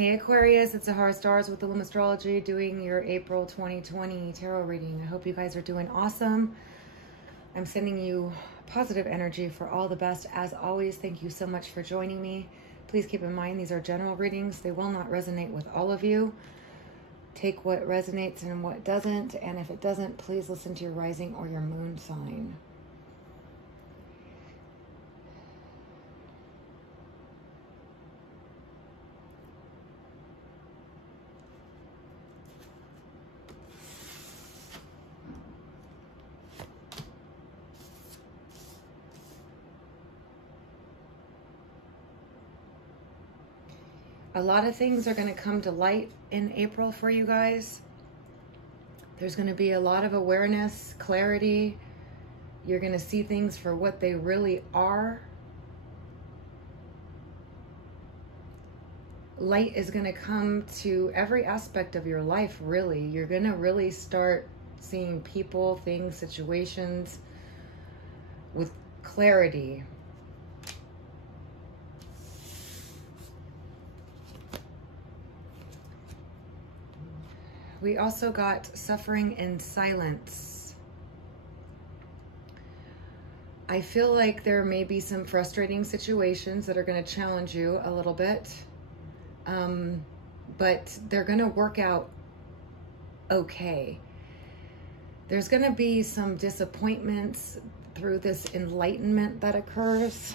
Hey Aquarius, it's Zahara Stars with the Loom Astrology doing your April 2020 tarot reading. I hope you guys are doing awesome. I'm sending you positive energy for all the best. As always, thank you so much for joining me. Please keep in mind these are general readings. They will not resonate with all of you. Take what resonates and what doesn't. And if it doesn't, please listen to your rising or your moon sign. A lot of things are going to come to light in April for you guys. There's going to be a lot of awareness, clarity. You're going to see things for what they really are. Light is going to come to every aspect of your life, really. You're going to really start seeing people, things, situations with clarity. We also got suffering in silence. I feel like there may be some frustrating situations that are going to challenge you a little bit, but they're going to work out okay. There's going to be some disappointments through this enlightenment that occurs.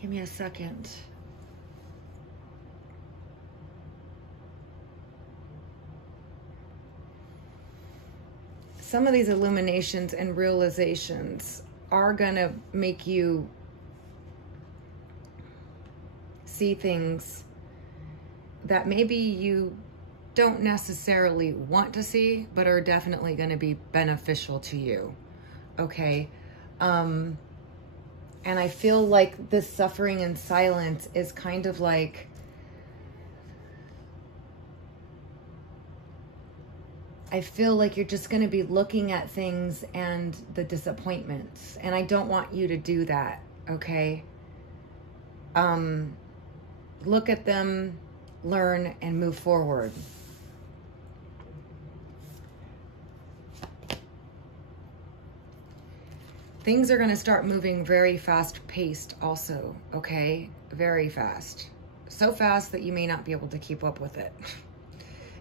Give me a second. Some of these illuminations and realizations are going to make you see things that maybe you don't necessarily want to see, but are definitely going to be beneficial to you. Okay? And I feel like this suffering in silence is kind of like I feel like you're just going to be looking at things and the disappointments. And I don't want you to do that, okay? Look at them, learn, and move forward. Things are going to start moving very fast-paced also, okay? Very fast. So fast that you may not be able to keep up with it.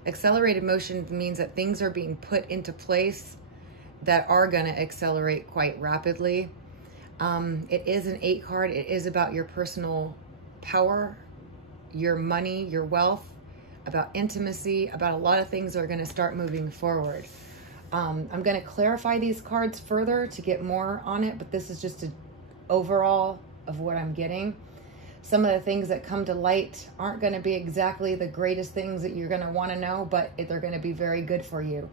Accelerated motion means that things are being put into place that are going to accelerate quite rapidly. It is an 8 card. It is about your personal power, your money, your wealth, about intimacy, about a lot of things that are going to start moving forward. I'm going to clarify these cards further to get more on it, but this is just an overall of what I'm getting. Some of the things that come to light aren't going to be exactly the greatest things that you're going to want to know, but they're going to be very good for you.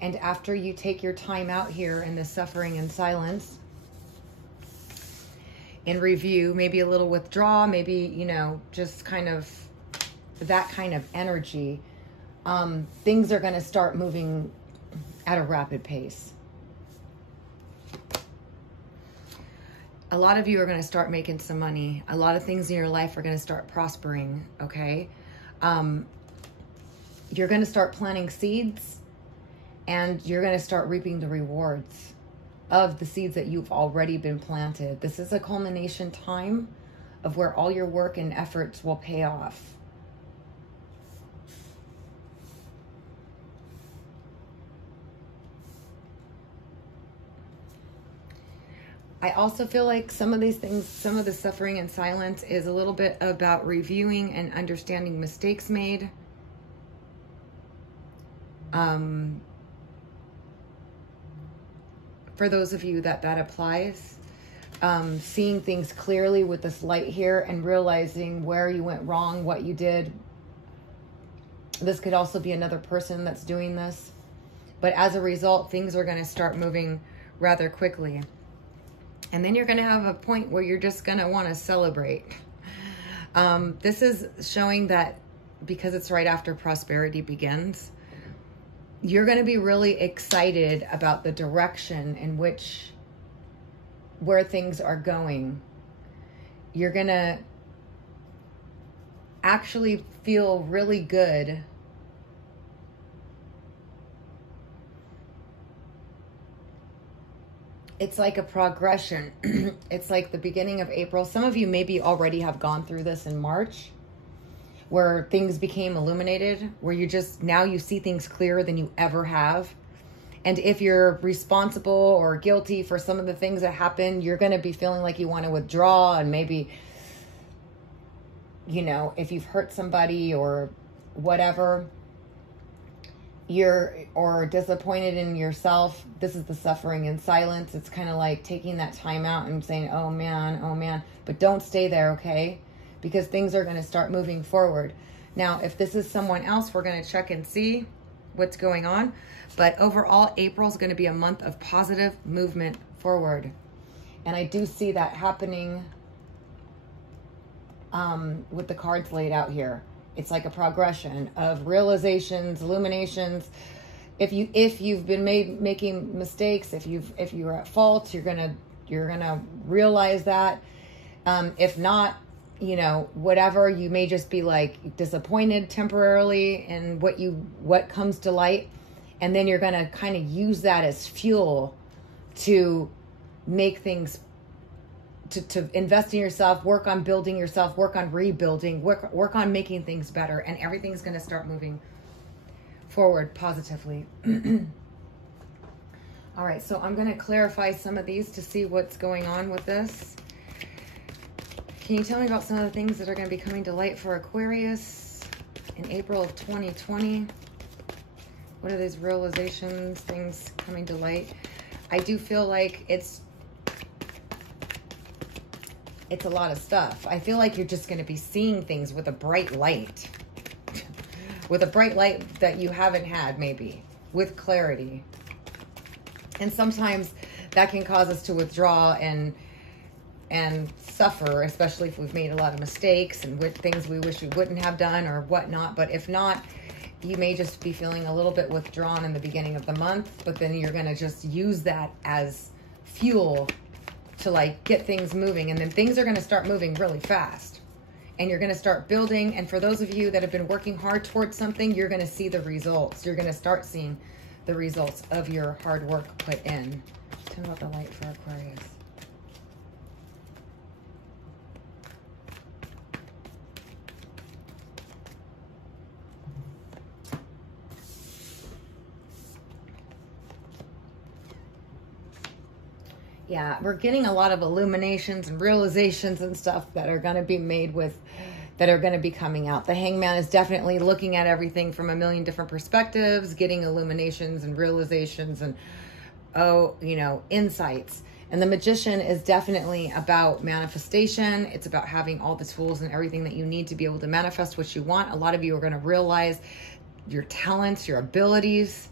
And after you take your time out here in the suffering and silence, in review, maybe a little withdrawal, maybe, you know, just kind of that kind of energy, things are going to start moving at a rapid pace. A lot of you are going to start making some money. A lot of things in your life are going to start prospering, okay? You're going to start planting seeds, and you're going to start reaping the rewards of the seeds that you've already been planted. This is a culmination time of where all your work and efforts will pay off. I also feel like some of these things, some of the suffering in silence is a little bit about reviewing and understanding mistakes made. For those of you that applies, seeing things clearly with this light here and realizing where you went wrong, what you did. This could also be another person that's doing this. But as a result, things are going to start moving rather quickly. And then you're going to have a point where you're just going to want to celebrate. This is showing that because it's right after prosperity begins, you're going to be really excited about the direction in which where things are going. You're going to actually feel really good it's like a progression. It's like the beginning of April. Some of you maybe already have gone through this in March, where things became illuminated, where now you see things clearer than you ever have. And if you're responsible or guilty for some of the things that happen, you're going to be feeling like you want to withdraw, and maybe, you know, if you've hurt somebody or whatever, or disappointed in yourself, this is the suffering in silence. It's kind of like taking that time out and saying, oh man, but don't stay there, okay? Because things are going to start moving forward. Now, if this is someone else, we're going to check and see what's going on. But overall, April is going to be a month of positive movement forward. And I do see that happening with the cards laid out here. It's like a progression of realizations, illuminations. If you've been making mistakes, if you're at fault, you're gonna realize that. If not, you know, whatever, you may just be like disappointed temporarily in what comes to light, and then you're gonna kind of use that as fuel to make things. To invest in yourself, work on building yourself, work on rebuilding, work on making things better, and everything's going to start moving forward positively. All right, so I'm going to clarify some of these to see what's going on with this. Can you tell me about some of the things that are going to be coming to light for Aquarius in April of 2020? What are these realizations, things coming to light? I do feel like it's a lot of stuff. I feel like you're just going to be seeing things with a bright light. With a bright light that you haven't had, maybe. With clarity. And sometimes that can cause us to withdraw and suffer, especially if we've made a lot of mistakes and with things we wish we wouldn't have done or whatnot. But if not, you may just be feeling a little bit withdrawn in the beginning of the month, but then you're going to just use that as fuel to like get things moving, and then things are going to start moving really fast, and you're going to start building. And for those of you that have been working hard towards something, you're going to see the results. You're going to start seeing the results of your hard work put in. Tell me about the light for Aquarius. Yeah, we're getting a lot of illuminations and realizations and stuff that are going to be that are going to be coming out. The Hangman is definitely looking at everything from a million different perspectives, getting illuminations and realizations and, insights. And the Magician is definitely about manifestation. It's about having all the tools and everything that you need to be able to manifest what you want. A lot of you are going to realize your talents, your abilities.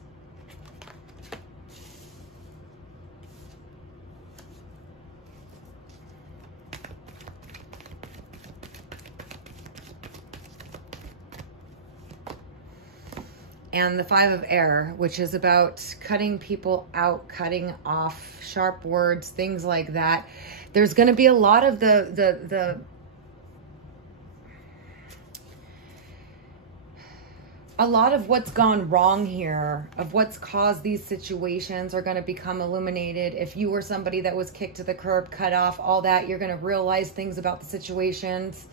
And the Five of Air, which is about cutting people out, cutting off, sharp words, things like that. There's going to be a lot of a lot of what's gone wrong here, of what's caused these situations are going to become illuminated. If you were somebody that was kicked to the curb, cut off, all that, you're going to realize things about the situations.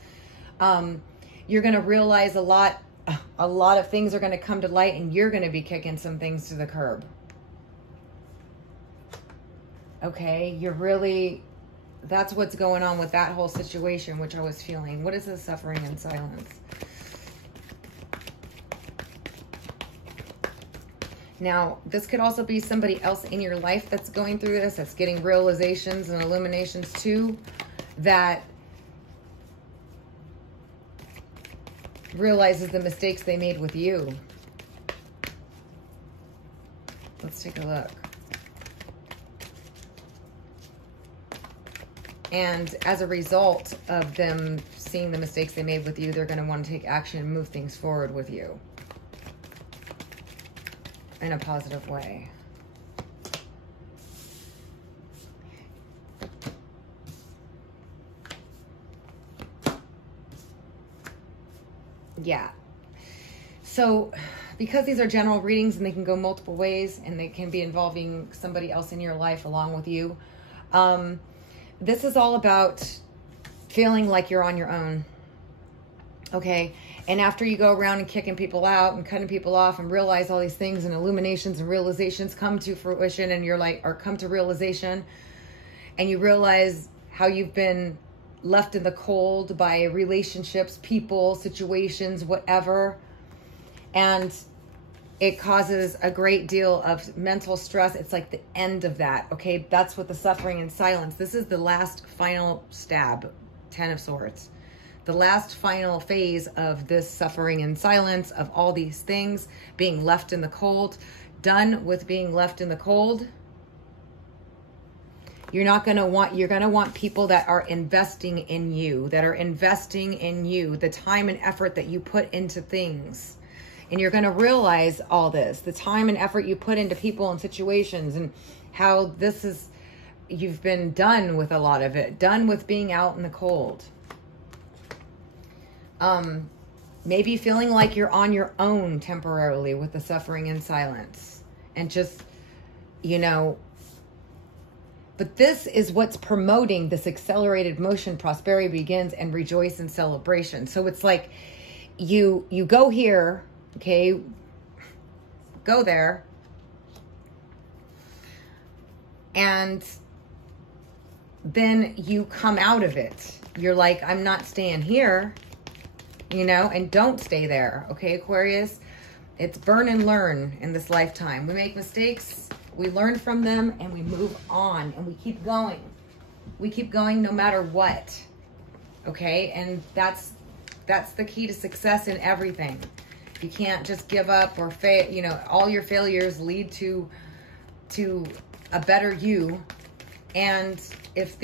You're going to realize a lot of things are going to come to light, and you're going to be kicking some things to the curb. Okay, that's what's going on with that whole situation, which I was feeling. What is the suffering in silence? Now, this could also be somebody else in your life that's going through this, that's getting realizations and illuminations too, that realizes the mistakes they made with you. Let's take a look. And as a result of them seeing the mistakes they made with you, they're going to want to take action and move things forward with you in a positive way. Yeah. So because these are general readings and they can go multiple ways and they can be involving somebody else in your life along with you, this is all about feeling like you're on your own. Okay. And after you go around and kicking people out and cutting people off and realize all these things and illuminations and realizations come to fruition, and you're like, or come to realization, and you realize how you've been left in the cold by relationships, people, situations, whatever. And it causes a great deal of mental stress. It's like the end of that. Okay. That's what the suffering in silence. This is the last final stab, 10 of Swords. The last final phase of this suffering in silence, of all these things being left in the cold. Done with being left in the cold. You're going to want people that are investing in you, the time and effort that you put into things. And you're going to realize all this, the time and effort you put into people and situations, and how this is, you've been done with a lot of it, done with being out in the cold. Maybe feeling like you're on your own temporarily with the suffering in silence, and just, but this is what's promoting this accelerated motion, prosperity begins, and rejoice in celebration. So it's like you go here, okay, go there, and then you come out of it. You're like, I'm not staying here. And don't stay there. Okay, Aquarius, it's burn and learn in this lifetime. We make mistakes, we learn from them, and we move on, and we keep going. We keep going no matter what. Okay, and that's the key to success in everything. You can't just give up or fail. All your failures lead to a better you. And if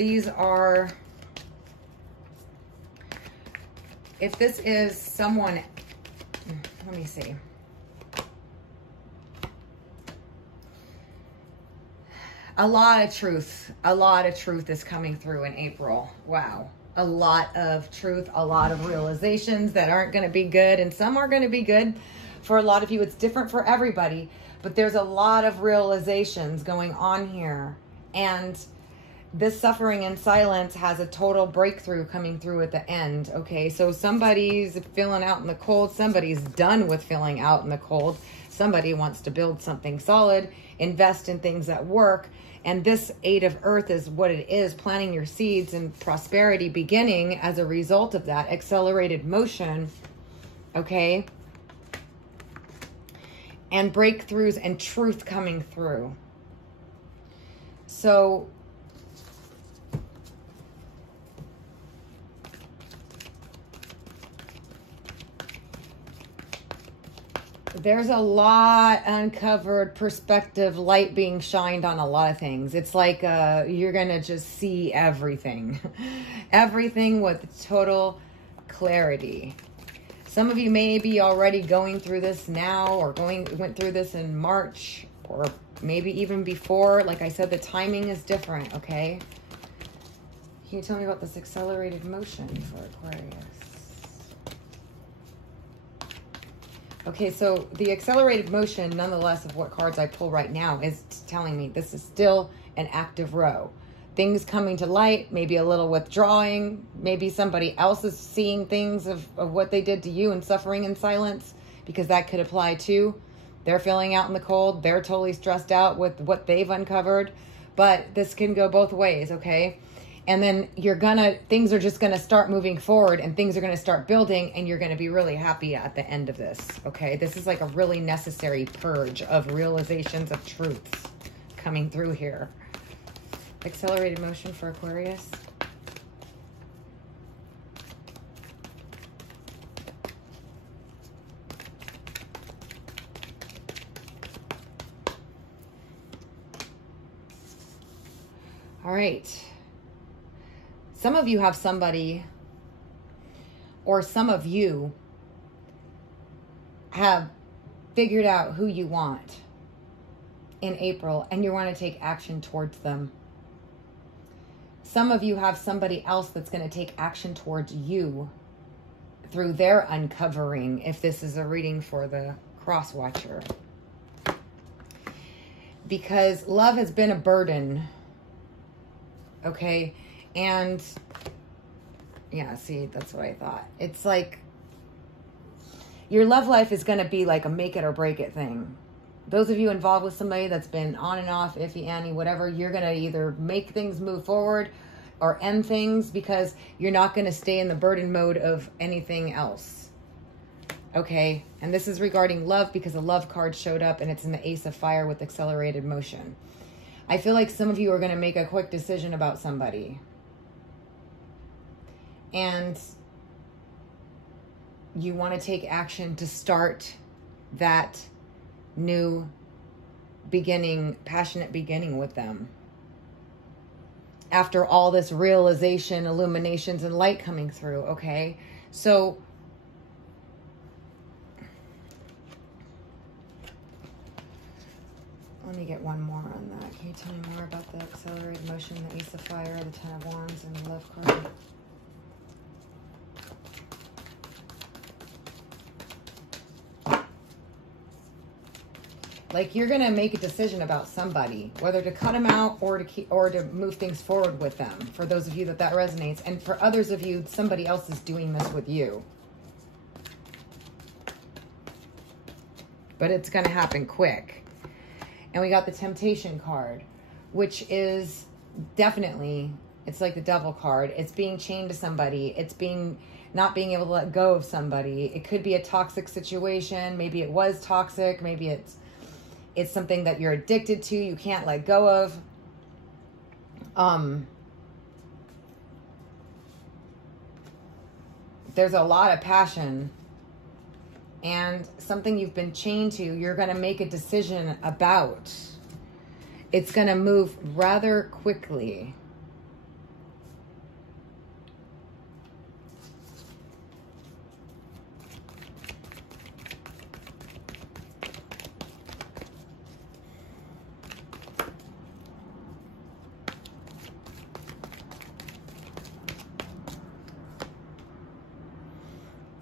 this is someone, let me see. A lot of truth is coming through in April. Wow. A lot of truth, a lot of realizations that aren't going to be good, and some are going to be good for a lot of you. It's different for everybody, but there's a lot of realizations going on here. And this suffering in silence has a total breakthrough coming through at the end. Okay, so somebody's feeling out in the cold. Somebody's done with feeling out in the cold. Somebody wants to build something solid, invest in things that work. And this 8 of Earth is what it is, planting your seeds and prosperity beginning as a result of that accelerated motion. Okay, and breakthroughs and truth coming through. So there's a lot uncovered perspective, light being shined on a lot of things. It's like you're going to just see everything. Everything with total clarity. Some of you may be already going through this now, or went through this in March, or maybe even before. Like I said, the timing is different, okay? Can you tell me about this accelerated motion for Aquarius? Okay, so the accelerated motion, nonetheless, of what cards I pull right now is telling me this is still an active row. Things coming to light, maybe a little withdrawing, maybe somebody else is seeing things of what they did to you and suffering in silence, because that could apply too. They're feeling out in the cold. They're totally stressed out with what they've uncovered. But this can go both ways, okay? And then things are just gonna start moving forward, and things are gonna start building, and you're gonna be really happy at the end of this, okay? This is like a really necessary purge of realizations of truths coming through here. Accelerated motion for Aquarius. All right. Some of you have somebody, or some of you have figured out who you want in April, and you want to take action towards them. Some of you have somebody else that's going to take action towards you through their uncovering, if this is a reading for the cross watcher. Because love has been a burden. Okay? And yeah, see, that's what I thought. It's like your love life is going to be like a make it or break it thing. Those of you involved with somebody that's been on and off, iffy, Annie, whatever, you're going to either make things move forward or end things, because you're not going to stay in the burden mode of anything else. Okay? And this is regarding love, because a love card showed up and it's in the Ace of Fire with accelerated motion. I feel like some of you are going to make a quick decision about somebody. And you want to take action to start that new beginning, passionate beginning with them. After all this realization, illuminations, and light coming through, okay? So let me get one more on that. Can you tell me more about the accelerated motion, the Ace of Fire, the Ten of Wands, and the Love card? Like, you're going to make a decision about somebody, whether to cut them out or to move things forward with them. For those of you that resonates. And for others of you, somebody else is doing this with you. But it's going to happen quick. And we got the Temptation card, which is definitely, it's like the Devil card. It's being chained to somebody. It's not being able to let go of somebody. It could be a toxic situation. Maybe it was toxic. Maybe it's something that you're addicted to, you can't let go of. There's a lot of passion and something you've been chained to, you're going to make a decision about. It's going to move rather quickly.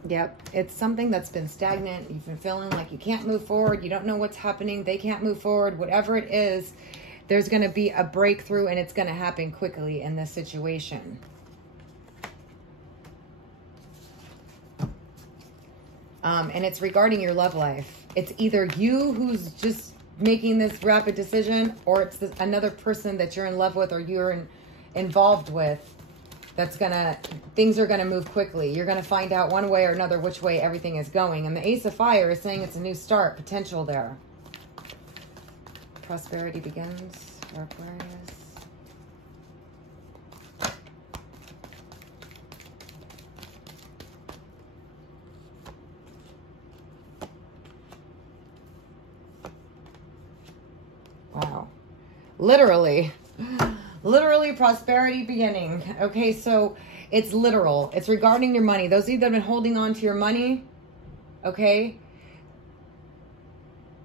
Yep, it's something that's been stagnant. You've been feeling like you can't move forward. You don't know what's happening. They can't move forward. Whatever it is, there's going to be a breakthrough, and it's going to happen quickly in this situation. And it's regarding your love life. It's either you who's just making this rapid decision, or it's another person that you're in love with or you're involved with. Things are gonna move quickly. You're gonna find out one way or another which way everything is going. And the Ace of Fire is saying it's a new start, potential there. Prosperity begins for Aquarius. Wow. Literally prosperity beginning. Okay, so it's literal. It's regarding your money. Those of you that have been holding on to your money, okay,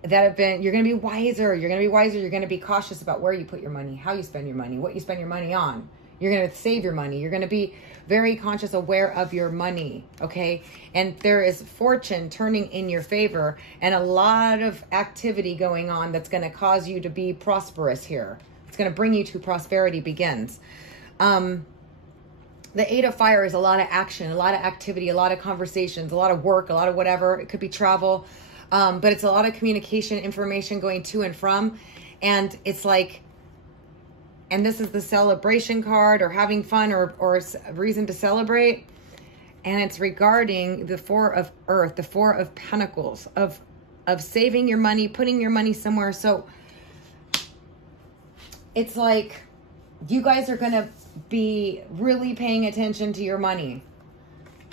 you're going to be wiser. You're going to be wiser. You're going to be cautious about where you put your money, how you spend your money, what you spend your money on. You're going to save your money. You're going to be very conscious, aware of your money, okay? And there is fortune turning in your favor and a lot of activity going on that's going to cause you to be prosperous here. It's going to bring you to prosperity begins. The Eight of Fire is a lot of action, a lot of activity, a lot of conversations, a lot of work, a lot of whatever. It could be travel, but it's a lot of communication, information going to and from. And it's like, and this is the celebration card, or having fun, or a reason to celebrate. And it's regarding the Four of Earth, the Four of Pentacles, of saving your money, putting your money somewhere. So it's like you guys are going to be really paying attention to your money.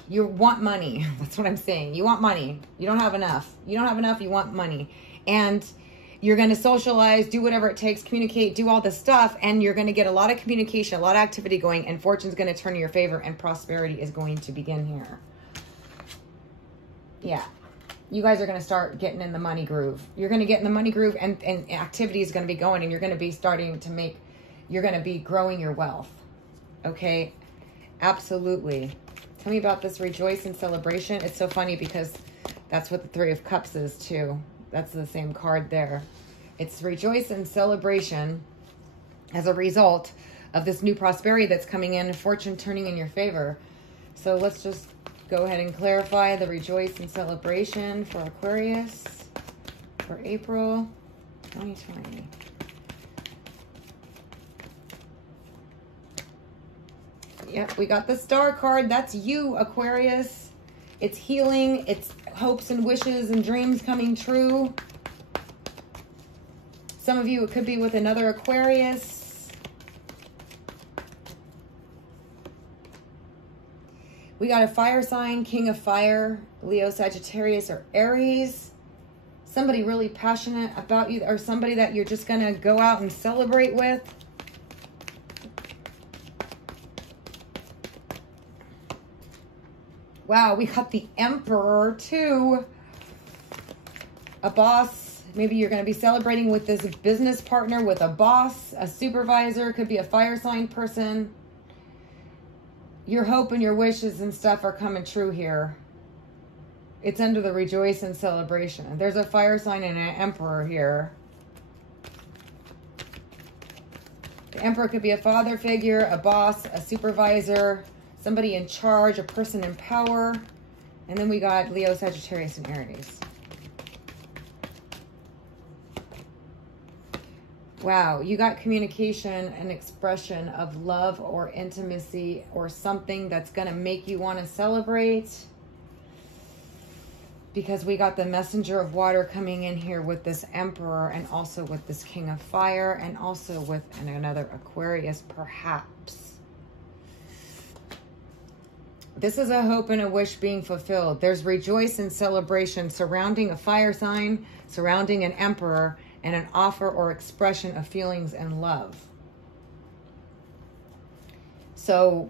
You want money. That's what I'm saying. You want money. You don't have enough. You don't have enough. You want money. And you're going to socialize, do whatever it takes, communicate, do all this stuff. And you're going to get a lot of communication, a lot of activity going. And fortune's going to turn in your favor. And prosperity is going to begin here. Yeah. You guys are going to start getting in the money groove. You're going to get in the money groove, and activity is going to be going, and you're going to be you're going to be growing your wealth. Okay? Absolutely. Tell me about this rejoice and celebration. It's so funny because that's what the Three of Cups is too. That's the same card there. It's rejoice and celebration as a result of this new prosperity that's coming in, fortune turning in your favor. So let's just go ahead and clarify the rejoice and celebration for Aquarius for April 2020. Yep, we got the Star card. That's you, Aquarius. It's healing. It's hopes and wishes and dreams coming true. Some of you, it could be with another Aquarius. We got a fire sign, King of Fire, Leo, Sagittarius, or Aries. Somebody really passionate about you, or somebody that you're just going to go out and celebrate with. Wow, we got the Emperor too. A boss. Maybe you're going to be celebrating with this business partner, with a boss, a supervisor. Could be a fire sign person. Your hope and your wishes and stuff are coming true here. It's under the rejoice and celebration. There's a fire sign and an Emperor here. The Emperor could be a father figure, a boss, a supervisor, somebody in charge, a person in power. And then we got Leo, Sagittarius, and Aries. Wow, you got communication and expression of love or intimacy or something that's going to make you want to celebrate. Because we got the messenger of water coming in here with this Emperor, and also with this King of Fire, and also with another Aquarius perhaps. This is a hope and a wish being fulfilled. There's rejoice and celebration surrounding a fire sign, surrounding an Emperor, and an offer or expression of feelings and love. So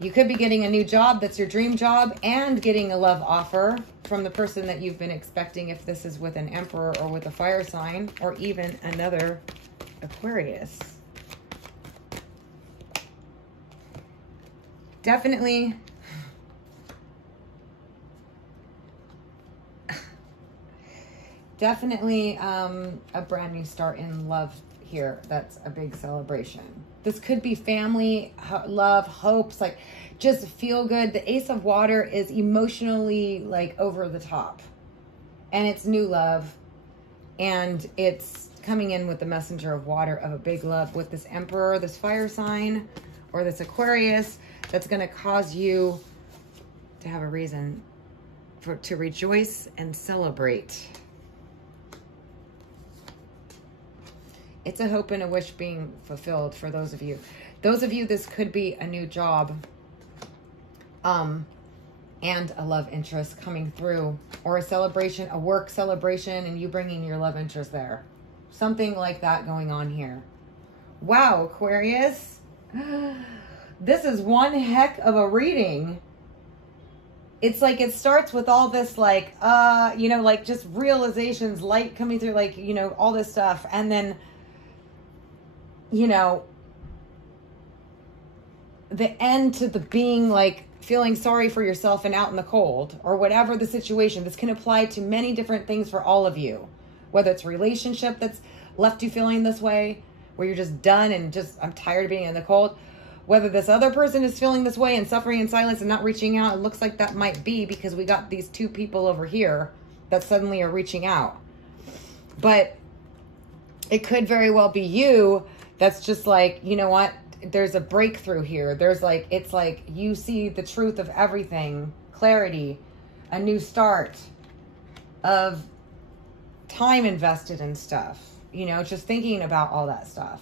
you could be getting a new job that's your dream job, and getting a love offer from the person that you've been expecting, if this is with an Emperor or with a fire sign, or even another Aquarius. Definitely a brand new start in love here. That's a big celebration. This could be family, love, hopes, like just feel good. The Ace of Water is emotionally like over the top, and it's new love, and it's coming in with the messenger of water of a big love with this Emperor, this fire sign, or this Aquarius. That's going to cause you to have a reason to rejoice and celebrate. It's a hope and a wish being fulfilled for those of you. Those of you, this could be a new job and a love interest coming through, or a celebration, a work celebration, and you bringing your love interest there. Something like that going on here. Wow, Aquarius. This is one heck of a reading. It's like it starts with all this like, you know, like just realizations, light coming through, like, you know, all this stuff. And then, you know, the end to the being like feeling sorry for yourself and out in the cold, or whatever the situation. This can apply to many different things for all of you. Whether it's a relationship that's left you feeling this way, where you're just done and just, I'm tired of being in the cold. Whether this other person is feeling this way and suffering in silence and not reaching out, it looks like that might be because we got these two people over here that suddenly are reaching out. But it could very well be you that's just like, you know what? There's a breakthrough here. There's like, it's like you see the truth of everything, clarity, a new start of time invested in stuff, you know, just thinking about all that stuff.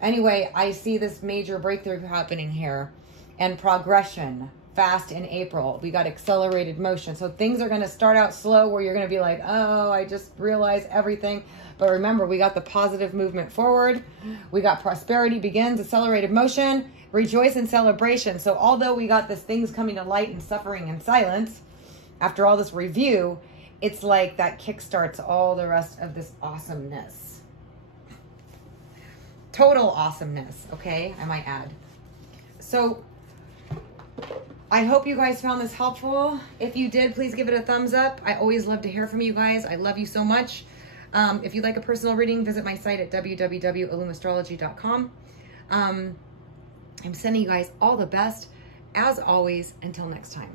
Anyway, I see this major breakthrough happening here, and progression fast in April. We got accelerated motion. So things are going to start out slow, where you're going to be like, oh, I just realized everything. But remember, we got the positive movement forward. We got prosperity begins, accelerated motion, rejoice and celebration. So although we got this things coming to light and suffering in silence, after all this review, it's like that kickstarts all the rest of this awesomeness. Total awesomeness, okay? I might add. So I hope you guys found this helpful. If you did, please give it a thumbs up. I always love to hear from you guys. I love you so much. If you'd like a personal reading, visit my site at www.illumastrology.com. I'm sending you guys all the best. As always, until next time.